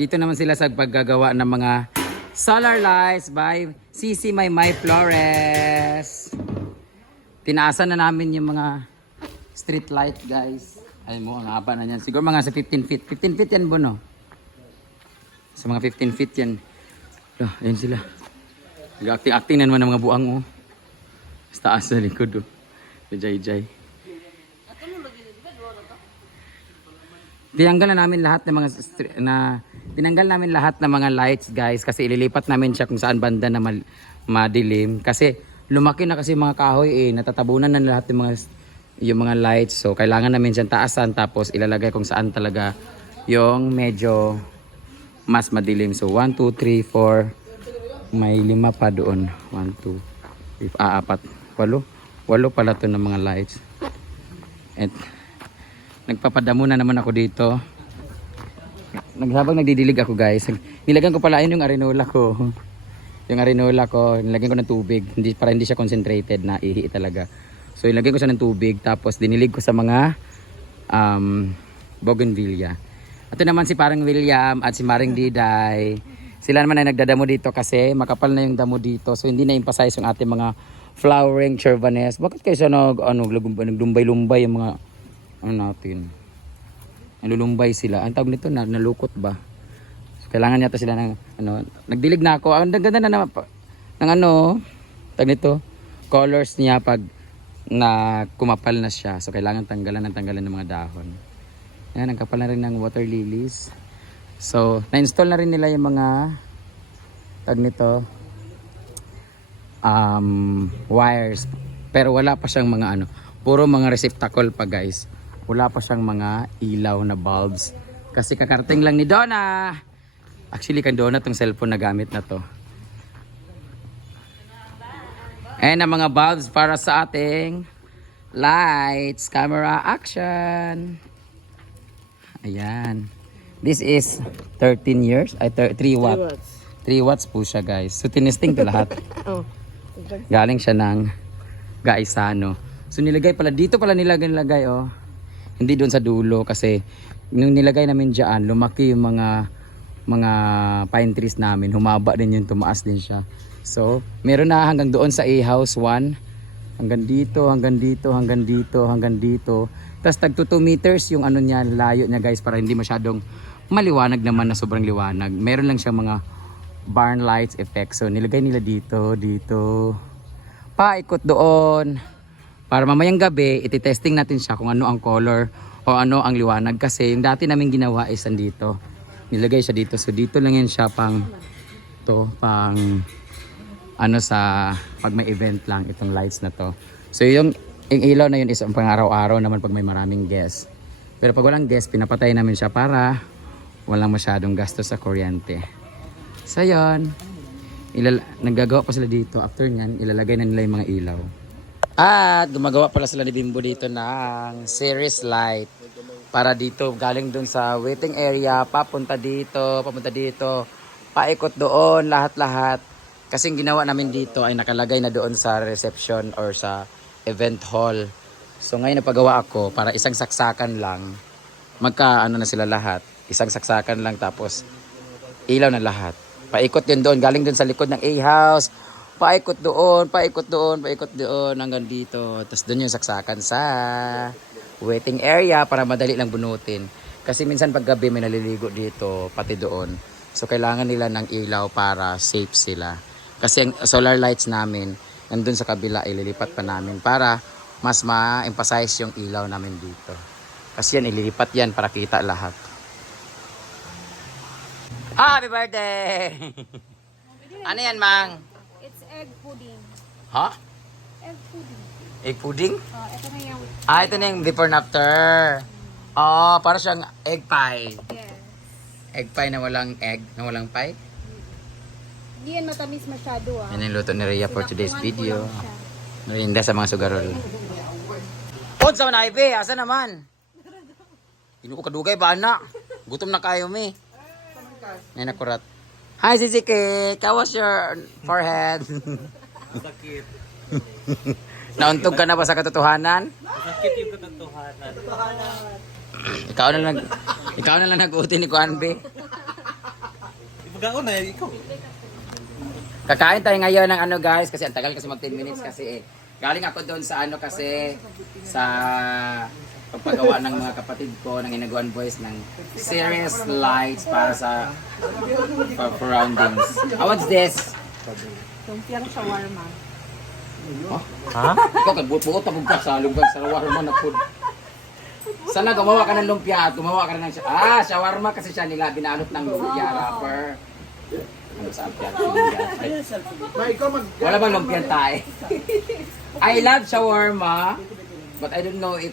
Dito naman sila sa paggagawa ng mga solar lights by CC Maymay Flores. Tinaasan na namin yung mga street light guys. Ay mo, ang haba na yan. Siguro mga sa 15 feet. 15 feet yan, Bono. Sa mga 15 feet yan. Oh, ayun sila. Nag-acting-acting na naman ng mga buang oh. Sa taas sa likod oh. Jay-jay. Tinanggal na namin lahat ng mga stri- na tinanggal namin lahat ng mga lights guys kasi ililipat namin siya kung saan banda na madilim. Kasi lumaki na kasi mga kahoy eh. Natatabunan na lahat ng mga yung mga lights. So kailangan namin siyang taasan tapos ilalagay kung saan talaga yung medyo mas madilim. So 1 2 3 4 may lima pa doon. 1 2 ah, apat. Walo. Walo pala to ng mga lights. At nagpapadamo na naman ako dito. Naghabang nagdidilig ako guys. Nilagan ko pala yun yung arenola ko. Yung arenola ko, nilagyan ko ng tubig hindi, para hindi siya concentrated na ihi talaga. So ilagyan ko siya ng tubig tapos dinilig ko sa mga um, bougainvillea. Ito naman si parang William at si Maring Diday. Sila naman ay nagdadamo dito kasi makapal na yung damo dito. So hindi na emphasize yung ating mga flowering chervanes. Bakit kayo siya nag, ano, naglumbay-lumbay yung mga ano natin. Nalulumbay sila. Ang tawag nito na nalukot ba? So, kailangan yata sila ng ano, nagdilig na ako. Ang ganda na naman ng ano, tag nito, colors niya pag na kumapal na siya. So kailangan tanggalan ng tanggalan ng mga dahon. Yan, ang kapal na rin ng water lilies. So, na-install na rin nila yung mga tag nito um, wires. Pero wala pa siyang mga ano, puro mga receptacle pa guys. Wala pa siyang mga ilaw na bulbs. Kasi kakarting lang ni Donna. Actually, kan Donna tong cellphone na gamit na to. And ang mga bulbs para sa ating lights, camera, action. Ayan. This is 13 years, ay 3 watt. 3 watts po siya guys. So tinesting to lahat. Oh. Galing siya ng Gaisano. So nilagay pala dito pala nilagay nilagay oh. Hindi doon sa dulo kasi nung nilagay namin diyan, lumaki yung mga mga pine trees namin. Humaba din yung tumaas din siya. So, meron na hanggang doon sa A-house 1. Hanggang dito, hanggang dito, hanggang dito, hanggang dito. Tapos tag 2 meters yung ano niya, layo niya guys para hindi masyadong maliwanag naman na sobrang liwanag. Meron lang siyang mga barn lights effect. So nilagay nila dito, dito. Paikot doon. Para mamayang gabi, ititesting natin siya kung ano ang color o ano ang liwanag. Kasi yung dati namin ginawa is andito. Nilagay siya dito. So dito lang yan siya pang to pang ano sa pag may event lang itong lights na to. So yung, yung ilaw na yun is ang pang araw-araw naman pag may maraming guest. Pero pag walang guest, pinapatay namin siya para walang masyadong gasto sa kuryente. So yun, ilal- naggagawa pa sila dito. After nyan, ilalagay na nila yung mga ilaw. At gumagawa pala sila ni Bimbo dito ng series light. Para dito, galing dun sa waiting area, papunta dito, papunta dito, paikot doon, lahat-lahat. Kasi ginawa namin dito ay nakalagay na doon sa reception or sa event hall. So ngayon napagawa ako para isang saksakan lang. Magka ano na sila lahat. Isang saksakan lang tapos ilaw na lahat. Paikot yun doon, galing doon sa likod ng A-house. Paikot doon, paikot doon, paikot doon hanggang dito. Tapos doon yung saksakan sa waiting area para madali lang bunutin. Kasi minsan pag gabi may naliligo dito, pati doon. So kailangan nila ng ilaw para safe sila. Kasi ang solar lights namin, nandun sa kabila, ililipat pa namin para mas ma-emphasize yung ilaw namin dito. Kasi yan, ililipat yan para kita lahat. Happy birthday! ano yan, Mang? Egg pudding. Ha? Egg pudding. Egg pudding? Oh, ito na yung... Ah, ito na yung before and after. Oh, para siyang egg pie. Yes. Egg pie na walang egg, na walang pie. Hindi yan matamis masyado ah. Yan yung luto ni Rhea for today's ko video. Merinda sa mga sugarol. Pod sa manaybe, asa naman? Inuko kadugay ba anak? Gutom na kayo mi. Nay nakurat. Hi Sisike, how was your forehead? Sakit. Nauntog ka na ba sa katotohanan? Sakit yung katotohanan. Ikaw na lang ikaw na lang nag-uti ni Kuan be. Gaon na, ikaw. Kakain tayo ngayon ng ano guys, kasi ang tagal kasi mag 10 minutes kasi eh. Galing ako doon sa ano kasi, sa pagpagawa ng mga kapatid ko ng Inaguan Boys ng serious lights para sa for surroundings. Ah, what's this? Lumpiang shawarma. Ha? Ikaw kagbuot abog ka sa lugar sa shawarma na food. Sana gumawa ka ng lumpia at gumawa ka rin ng ah, shawarma kasi siya nila binalot ng lumpia wrapper. Ano sa lumpia? Wala bang lumpia tayo? I love shawarma, but I don't know if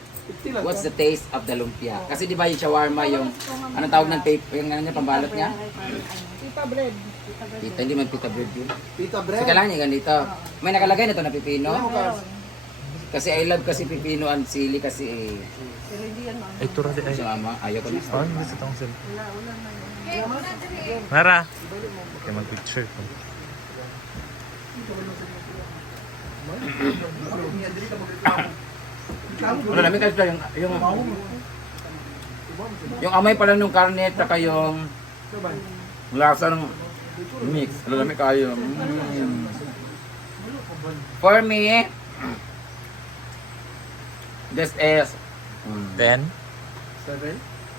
what's the taste of the lumpia. Kasi di ba yung shawarma yung anong tawag ng tape, yung ano niya pambalot niya? Pita bread. Pita, hindi man pita bread yun. Pita Kasi kailangan niya ganito. May nakalagay na to na pipino. Kasi I love kasi pipino and sili kasi eh. Ay, tura di ay. So ama, ayaw ko na. Oh, hindi sa tong sel. Mara. Okay, mag-picture ko. Ano namin kasi yung, yung, yung amay pala ng karne at saka yung lasa ng mix. Ano namin kayo. Mm. For me, this is mm, Then?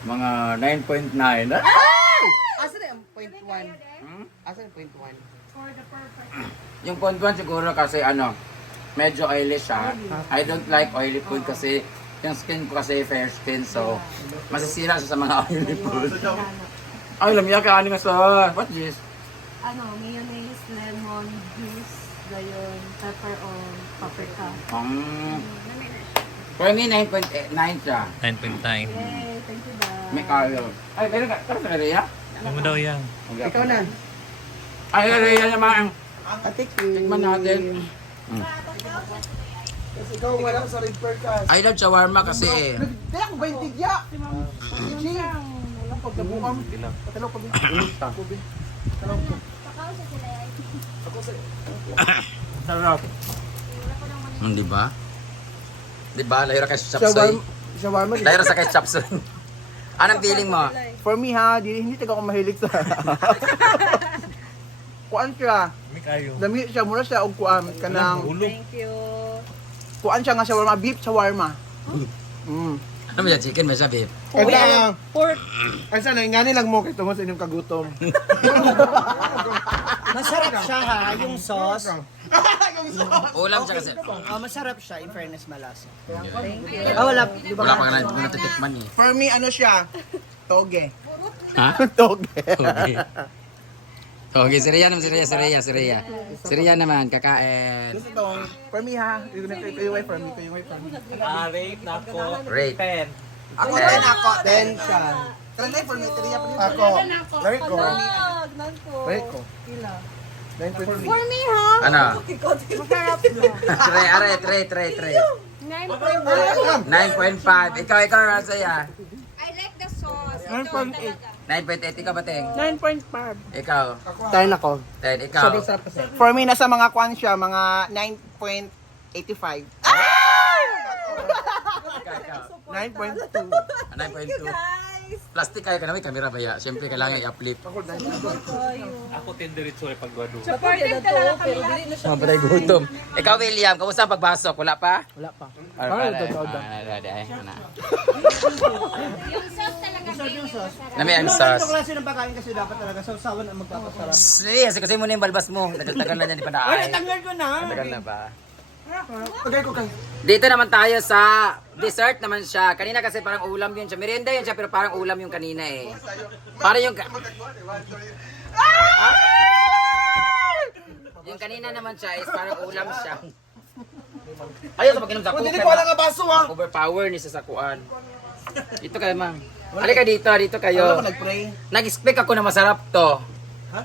mga 9.9. Ah! Asa na yung point one? Hmm? Asa na yung point one? Yung point one siguro kasi ano, medyo oily siya. I don't like oily food kasi yung skin ko kasi fair skin so masisira siya sa mga oily food. Ay, lamya ka ani nga sa what this? Ano, mayonnaise, lemon, juice, gayon, pepper or paprika. Um, for me, 9.9 siya. 9.9. Yay, thank you ba? May kayo. Ay, meron ka. Pero sa kariya? Ano mo daw yan? Ikaw na. Ay, kariya naman. Atik. Tikman natin. Kasi ikaw wala sa red per ka. I love shawarma kasi eh. Kaya ko ba yung tigya? Gigi. Walang pagdabukan. Patalaw pa. Patalaw pa. Sarap. Hmm, di ba? Di ba? Lahira kay chapsoy. Shawarma. Lahira sa kay chapsoy. Anong feeling mo? For me ha, di, hindi taga ako mahilig sa... kuan siya. May kayo. Dami siya, mura siya og kuan kanang Ulo. Thank you. kuan siya nga shawarma, beef shawarma. Mm. Ano ba? Chicken ba siya, babe? Ito lang. Pork. Ay sana ngani lang mo kay tungod sa inyong kagutom. Masarap siya ha, yung sauce. Ulam siya kasi. Ah, masarap siya, in fairness malasa. Thank you. Ah, wala, di ba? Wala pa ka na hindi natitikman eh. For me ano siya? Toge. Ha? Toge. Okay. Okay, si Rhea naman, si Rhea, si Rhea, si Rhea. Si Rhea naman, kakain. Gusto tong for me ha, ito yung way for me, ito yung way for me. Ah, rate na ako. Rate. 10. Ako din ako, then siya. Try for me, rin. Ako. Very ko. Very ko. Then for me. For me, ha? Ano? Masarap na. Tray, are, tray, tray, tray. 9.1. 9.5. Ikaw, ikaw, Rasaya. I like the sauce. 9.8. 9.8. Ikaw, Bating. 9.5. Ikaw. Turn ako. 10. Ikaw. Sobrang sarap kasi. For me, nasa mga kwan siya, mga 9.85. Ikaw, ikaw. 9.2. 9.2. Plastic kayo ka namin, kamera ba ya? Siyempre, kailangan i-uplift. Ako tenderitso ay pagwado. Supportive ka lang kami lahat. Mga patay gutom. Ikaw, William, kamusta ang pagbasok? Wala pa? Wala pa. Ano ay, ano. Yung sauce talaga. Masarap yung sauce. Nami ang sauce. klase ng pagkain kasi dapat talaga sausawan ang magpapasarap. Yes, kasi mo na yung balbas mo. Tagal-tagal na yan, di pa na Ay, tanggal ko na. Tagal na ba? Pagay ko kay. Dito naman tayo sa dessert naman siya. Kanina kasi parang ulam yun siya. Merienda yun siya pero parang ulam yung kanina eh. Parang yung... ka- Yung kanina naman siya is parang ulam siya. Ayaw sa pag-inom sa kukan. hindi ko wala nga baso ha. Overpower ni sa sakuan. Dito kayo, mang. Halika dito, dito kayo. Nag-expect ako na masarap to.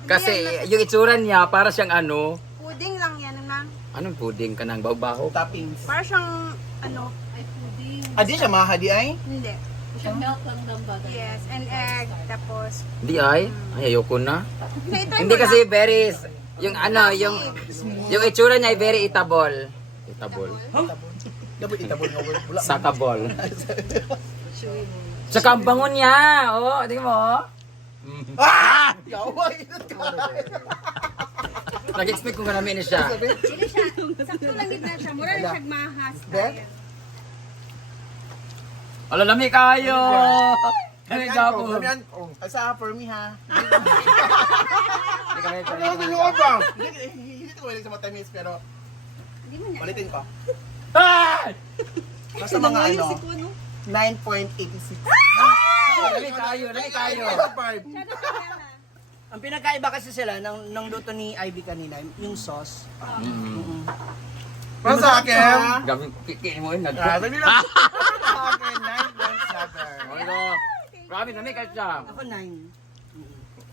Kasi yung itsura niya, para siyang ano, Pudding lang yan, ma'am. Anong pudding ka ng baho Toppings. Para siyang, ano, ay pudding. Ah, di siya mahadi ay? Hindi. Siyang milk lang dambaga. Yes, and egg. Tapos, Hindi ay? Ay, ayoko na. try Hindi mo kasi very, yung ano, yung, yung itsura niya ay very eatable. Eatable? Dapat itabol nga word. Wala. Sakable. Tsaka ang bango niya, oh, tingnan mo. oh. Ah! Yawa, init ka. Nag-expect ko kami na siya. Dili siya, sakto lang gid na siya. Mura na siya mahas. Ben? Ala lami kayo. Kani oh, asa for me ha. Ano ko yung ba? Hindi ko mahilig sa matamis pero Hindi mo niya. palitin ko. Ah! Basta mga ano, 9.86. Lami kayo, lami kayo. Five. Ang pinakaiba kasi sila ng, ng luto ni Ivy kanina, yung sauce. Para sa akin, Gabi kiki mo yun. ah, dali lang. Sa akin, 9.7. Ano? Grabe, lami kayo siya. Ako nine.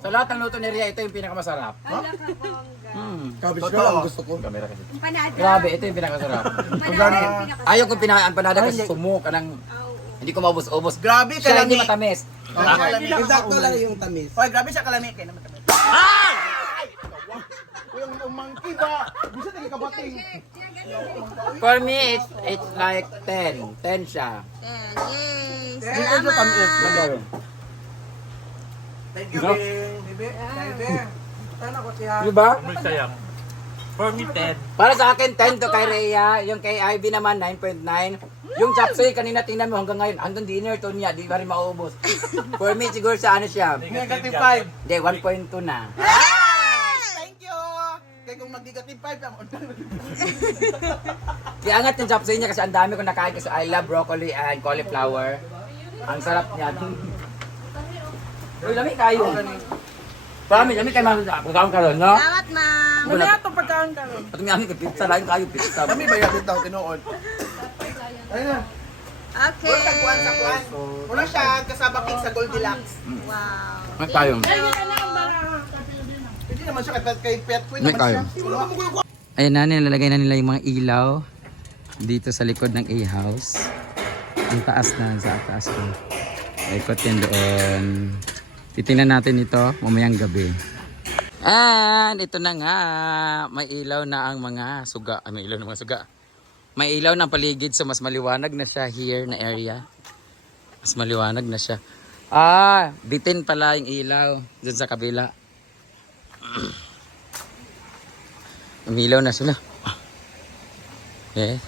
Sa lahat ng luto ni Ria, ito yung pinakamasarap. Ala ka bongga. Hmm. Kabis ka lang gusto ko. Kamera kasi. Empanada. Grabe, ito yung pinakamasarap. Empanada yung pinaka- Ayaw ko pinakaan panada kasi sumuk ka ng... Hindi ko maubos-ubos. Grabe Siya hindi kalami. matamis. Eksakto lang yung tamis. Oy, grabe siya kalami. Kaya naman. Yung monkey ba? Bisa tagi kabating. For me, it's, it's like 10. 10 siya. Yay! Dito siya. Thank you? Bing. Bebe, bebe. Sana ko siya. Di ba? Sayang? For me, 10. Para sa akin, 10 to kay Rhea. Yung kay Ivy naman, 9.9. Yung chapsoy, kanina tingnan mo hanggang ngayon. Hanggang dinner to niya, di ba rin maubos. For me, siguro sa ano siya. Negative 5. Hindi, 1.2 na. Kung mag-negative 5 lang. Kaya angat yung chapsoy niya kasi ang dami ko nakain kasi I love broccoli and cauliflower. Ang sarap niya. Uy, lami kayo. Marami, lami kayo mga pagkaon karon, no? Salamat, ma'am. Wala to pagkaon karon. Pati may amin pizza lang kayo pizza. Kami ba yung daw tinuod? Ayun na. Okay. Sa kuwan, sa kuwan. Muna siya kasaba king sa Goldilocks. Wow. May tayo. Hindi naman siya kay kay Pet Queen naman siya. kayo. Wala mo Ayan na, nilalagay na nila yung mga ilaw dito sa likod ng A-house. Ang taas na, sa taas ko. Ikot yan doon. Titingnan natin ito mamayang gabi. And ito na nga, may ilaw na ang mga suga. May ilaw na mga suga. May ilaw ng paligid so mas maliwanag na siya here na area. Mas maliwanag na siya. Ah, bitin pala yung ilaw dun sa kabila. Umilaw na sila. Okay.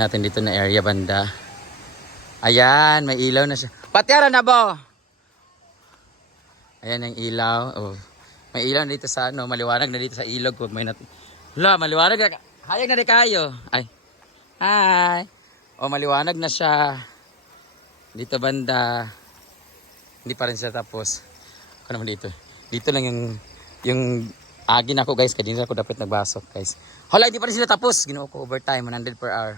Natin dito na area banda. Ayan, may ilaw na siya. Patyara na bo! Ayan ang ilaw. Oh. May ilaw na dito sa ano, maliwanag na dito sa ilog. Huwag may nat... Hala, maliwanag na. Hayag na rin kayo. Ay. Hi. Oh, maliwanag na siya. Dito banda. Hindi pa rin siya tapos. Ano naman dito? Dito lang yung yung agin ako guys. Kanina ako dapat nagbasok guys. Hala, hindi pa rin sila tapos. Ginoo ko overtime, 100 per hour.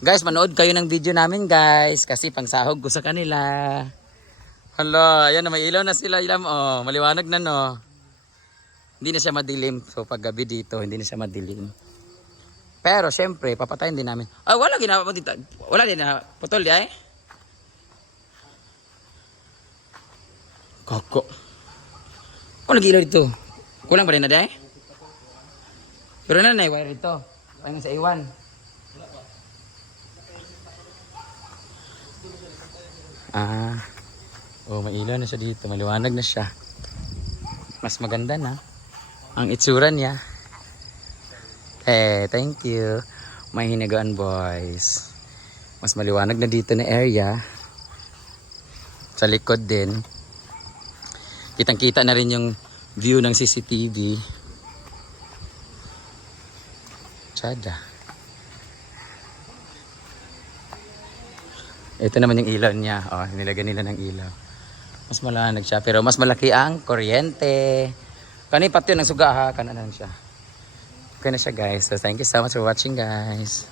Guys, manood kayo ng video namin guys. Kasi pang sahog ko sa kanila. Hala, ayan na may ilaw na sila. Ilam, oh, maliwanag na no. Hindi na siya madilim. So pag gabi dito, hindi na siya madilim. Pero syempre, papatayin din namin. Ay, wala ginawa dito. Wala din na putol di ay. Koko. Ano nag-ilaw dito? Kulang pa rin na di ay? Pero na na, wala dito. Parang sa iwan. Ah. Oh, may ilaw na siya dito. Maliwanag na siya. Mas maganda na. Ang itsura niya. Eh, thank you. May hinagaan boys. Mas maliwanag na dito na area. Sa likod din. Kitang kita na rin yung view ng CCTV. Tsada. Ito naman yung ilaw niya. Oh, nilagyan nila ng ilaw. Mas malanag siya. Pero mas malaki ang kuryente. Kani pati ang suga ha. Kanan siya. Okay na siya guys. So thank you so much for watching guys.